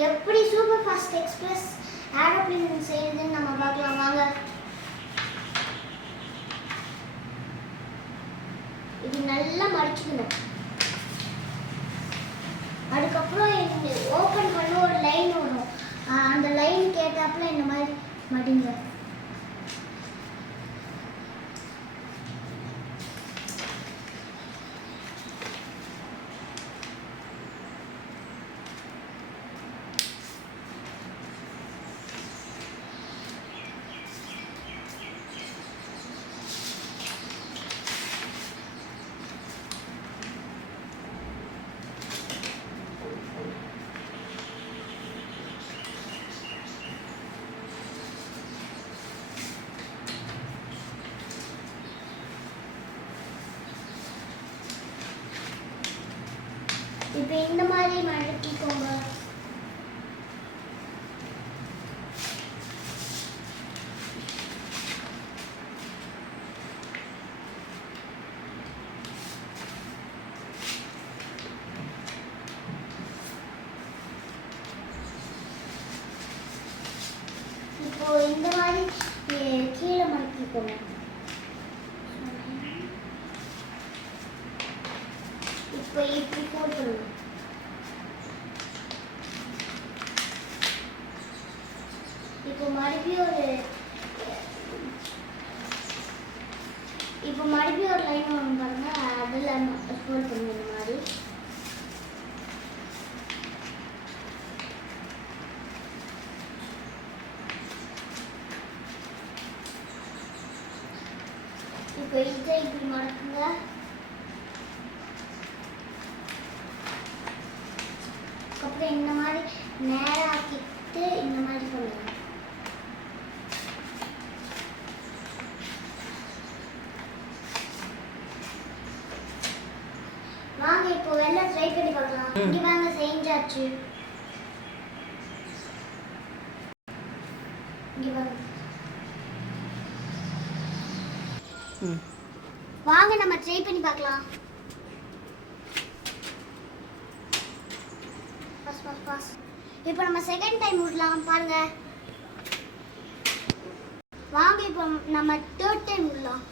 எப்படி super fast express aeroplane செய்யுதுன்னு நம்ம பார்க்கலாம் வாங்க. இது நல்லா மடிச்சுக்கணும். அதுக்கப்புறம் ஓப்பன் பண்ண ஒரு லைன் வரும். அந்த லைன் கேட்டாப்புல இந்த மாதிரி மடிங்க. இப்போ இந்த மாதிரி மடக்கிக்கோங்க. இப்போ இந்த மாதிரி கீழே மடக்கிக்கோங்க. இப்போ இப்படி போட்டுருங்க. இப்போ மறுபடியும் ஒரு லைன் வரும் பாருங்க, அதில் ஃபோல்ட் பண்ணுங்க இந்த மாதிரி. இப்போ இதை இப்படி மடக்குங்க. அப்புறம் இந்த மாதிரி நேராக்கிட்டு இந்த மாதிரி பண்ணுங்க. வாங்க இப்போ எல்லாம் ட்ரை பண்ணி பார்க்கலாம். இங்க வாங்க, செஞ்சாச்சு. இங்க வாங்க. வாங்க நம்ம ட்ரை பண்ணி பார்க்கலாம். இப்போ நம்ம செகண்ட் டைம் விடலாம் பாருங்க. வாங்க இப்போ நம்ம தேர்ட் டைம் விடலாம்.